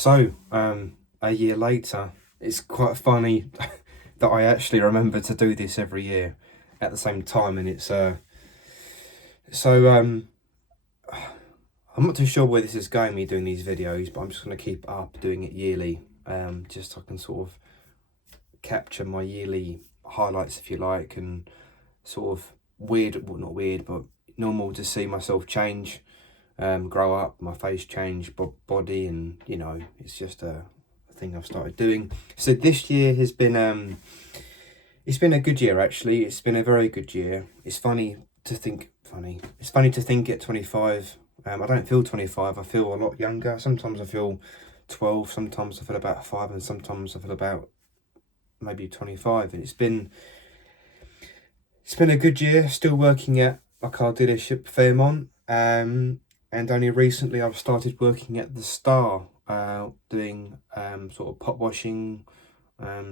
So, a year later, it's quite funny that I actually remember to do this every year at the same time, and it's I'm not too sure where this is going, me doing these videos, but I'm just going to keep up doing it yearly, just so I can sort of capture my yearly highlights, if you like, and sort of weird, well, not weird, but normal to see myself change, grow up, my face change, body, and you know, it's just a thing I've started doing. So this year has been it's been a good year, actually. It's been a very good year. It's funny to think at 25, I don't feel 25. I feel a lot younger. Sometimes I feel 12, sometimes I feel about 5, and sometimes I feel about maybe 25. And it's been a good year. Still working at my car dealership, Fairmont, and only recently I've started working at the Star, doing sort of pot washing,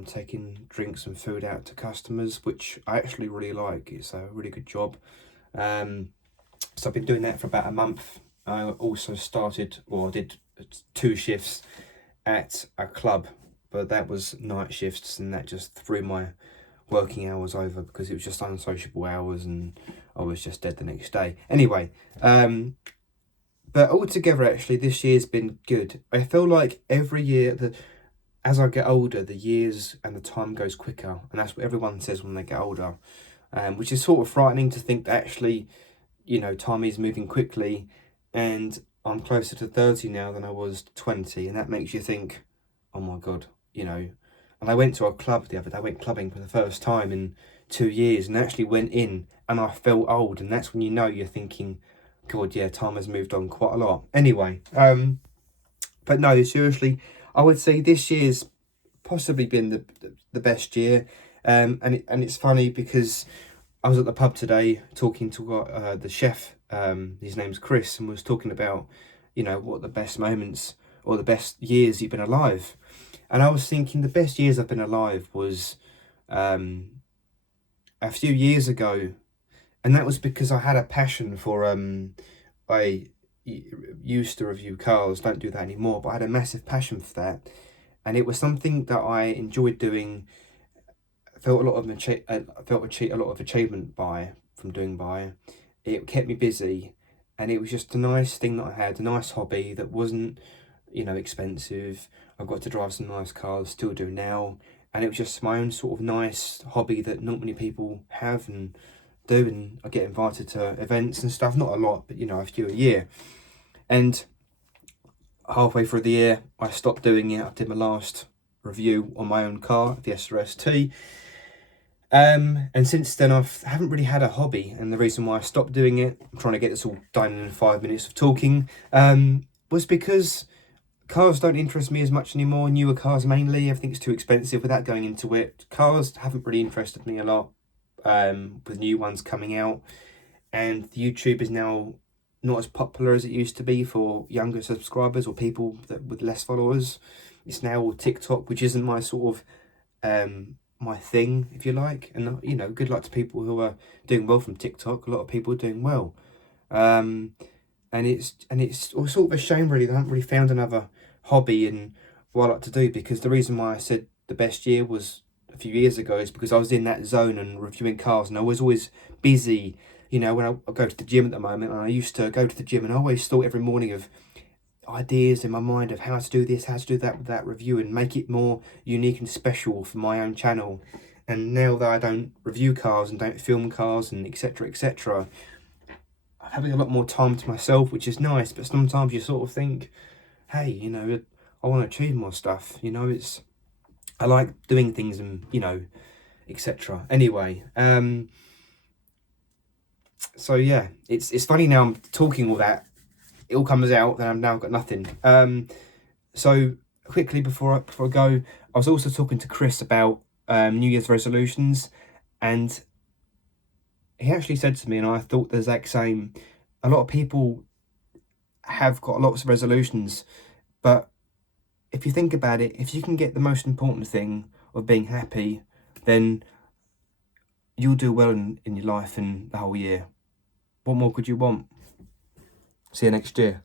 taking drinks and food out to customers, which I actually really like. It's a really good job. So I've been doing that for about a month. I also started, or did 2 shifts at a club, but that was night shifts, and that just threw my working hours over because it was just unsociable hours and I was just dead the next day. Anyway, but altogether, actually, this year's been good. I feel like every year, as I get older, the years and the time goes quicker, and that's what everyone says when they get older, which is sort of frightening to think that actually, you know, time is moving quickly, and I'm closer to 30 now than I was 20, and that makes you think, oh my God, you know. And I went to a club the other day. I went clubbing for the first time in 2 years, and actually went in and I felt old, and that's when you know you're thinking, God, yeah, time has moved on quite a lot. Anyway, but no, seriously, I would say this year's possibly been the best year, and it's funny because I was at the pub today talking to the chef. His name's Chris, and was talking about, you know, what the best moments or the best years you've been alive. And I was thinking the best years I've been alive was a few years ago, and that was because I had a passion for I used to review cars, don't do that anymore, but I had a massive passion for that, and it was something that I enjoyed doing. Felt a lot of achievement from doing by. It kept me busy, and it was just a nice thing that I had, a nice hobby that wasn't, you know, expensive. I got to drive some nice cars, still do now, and it was just my own sort of nice hobby that not many people have and do. And I get invited to events and stuff, not a lot, but you know, a few a year. And halfway through the year, I stopped doing it. I did my last review on my own car, the Fiesta ST. And since then I haven't really had a hobby, and the reason why I stopped doing it, I'm trying to get this all done in 5 minutes of talking, was because cars don't interest me as much anymore. Newer cars mainly, everything's too expensive. Without going into it, cars haven't really interested me a lot, with new ones coming out, and YouTube is now not as popular as it used to be for younger subscribers or people with less followers. It's now all TikTok, which isn't my sort of my thing, if you like. And you know, good luck to people who are doing well from TikTok. A lot of people are doing well, and it's sort of a shame really that I haven't really found another hobby and what I like to do, because the reason why I said the best year was a few years ago is because I was in that zone and reviewing cars, and I was always busy. You know, when I go to the gym at the moment, and I used to go to the gym, and I always thought every morning of ideas in my mind of how to do this, how to do that with that review, and make it more unique and special for my own channel. And now that I don't review cars and don't film cars and etc., I'm having a lot more time to myself, which is nice. But sometimes you sort of think, hey, you know, I want to achieve more stuff. You know, I like doing things, and you know, etc. Anyway, so yeah, it's funny now I'm talking all that. It all comes out, then I've now got nothing. So quickly before I go, I was also talking to Chris about New Year's resolutions, and he actually said to me, and I thought the exact same. A lot of people have got lots of resolutions, but if you think about it, if you can get the most important thing of being happy, then you'll do well in your life and the whole year. What more could you want? See you next year.